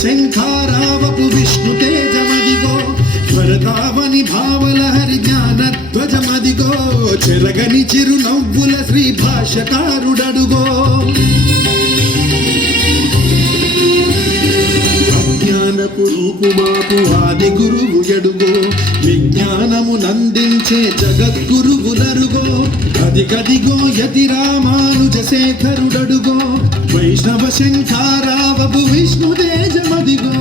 శంఖారావపు విష్ణు తేజమదిగో భరతావని భావల హరి జ్ఞానధ్వజమదిగో చెరగని చిరు నవ్వుల శ్రీ భాష్యకారుడడుగో అజ్ఞానపు రూపుమాపు ఆది గురువు ఎడుగో విజ్ఞానము నందించే జగద్గురువులరుగో అదిగదిగో యతి రామానుజ శేఖరుడడుగో వైష్ణవ శంఖారావపు విష్ణు తేజమదిగో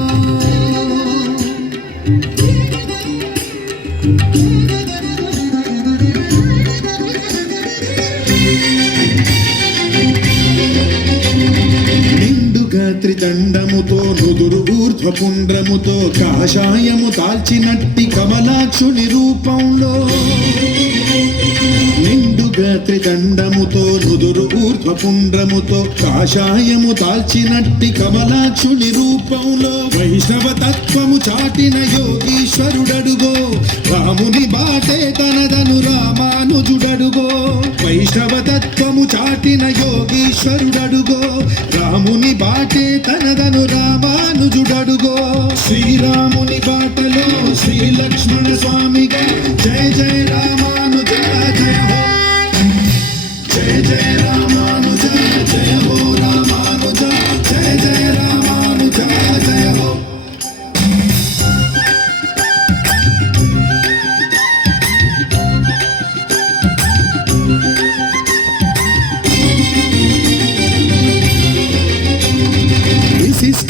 త్రిదండముతో నుదురు ఊర్ధ్వపుండ్రముతో కాషాయము దాల్చినట్టి కమలాక్షుని రూపంలో నిండుగా త్రిదండముతో నుదురు ఊర్ధ్వపుండ్రముతో కాషాయము దాల్చినట్టి కమలాక్షుని రూపంలో వైష్ణవ తత్వము చాటిన యోగీశ్వరుడడుగో రాముని బాటే తనదను రామానుజుడడుగో వైష్ణవ తత్వము చాటిన యోగీశ్వరుడడుగో రాముని బాటే తనదను రామానుజుడడుగో శ్రీరాముని బాటలో శ్రీ లక్ష్మణ స్వామిగా జయ జయ రామానుజ జయ హో జయ జయ రామానుజ జయ హో రామానుజ జయ జయ రామానుజ జయ హో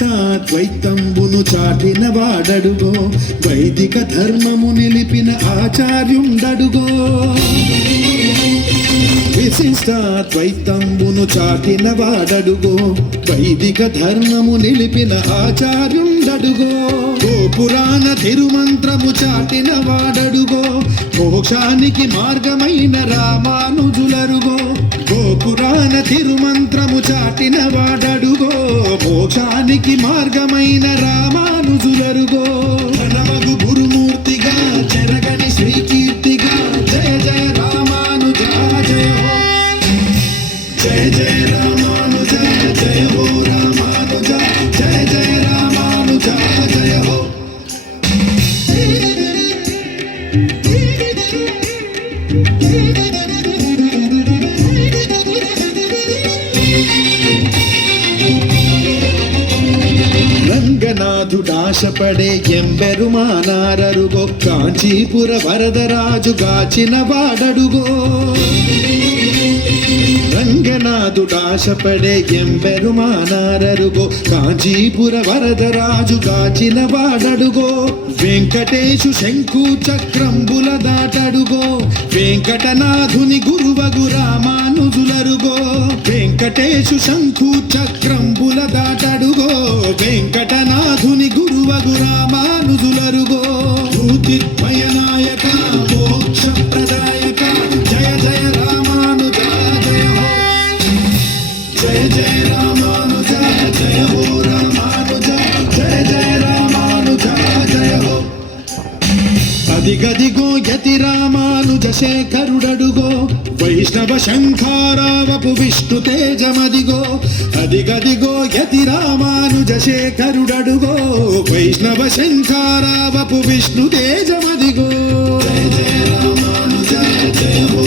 విశిష్టాద్వైతంబును చాటిన వాడడుగో వైదిక ధర్మము నిలిపిన ఆచార్యుండడుగో విశిష్టాద్వైతంబును చాటిన వాడడుగో వైదిక ధర్మము నిలిపిన ఆచార్యుండడుగో పురాణ తిరుమంత్రము చాటిన వాడడుగో మోక్షానికి మార్గమైన రామానుజులరుగో పురాణ తిరుమంత్రము చాటిన వాడడుగో మోక్షానికి మార్గమైన రామానుజులరుగో ఘనమగు గురుమూర్తిగా చెరగని శ్రీకీర్తిగా జయ జయ రామానుజ జయ హో జయ జయ రామానుజ జయ హో రామానుజ జయ జయ రామానుజ జయ హో రంగనాథుడాశపడే ఎంబెరుమానారరుగో కాంచీపుర వరదరాజు గాచిన వాడడుగో రంగనాథుడాశపడే ఎంబెరుమానారరుగో కాంచీపుర వరదరాజు గాచిన వాడడుగో వెంకటేశు శంకు చక్రంబుల దాటడుగో వెంకటనాథుని గురువగు రామానుజులరుగో వెంకటేశు శంకు చక్రంబుల దాటడుగో వెంకటనాథుని గురువగు రామానుజులరుగో జ్యోతిర్మయనాయక మోక్ష ప్రదాయక జయ జయ రామానుజ జయ హో జయ జయ రామానుజ జయ హో రామానుజ జయ జయ రామానుజ జయ హో అదిగదిగో యతి రామానుజ శేఖరుడడుగో వైష్ణవ శంఖారావపు విష్ణు తేజమదిగో అదిగదిగో యతి రామానుజ శేఖరుడడుగో వైష్ణవ శంఖారావపు విష్ణు తేజమదిగో జయ జయ రామానుజ జయ హో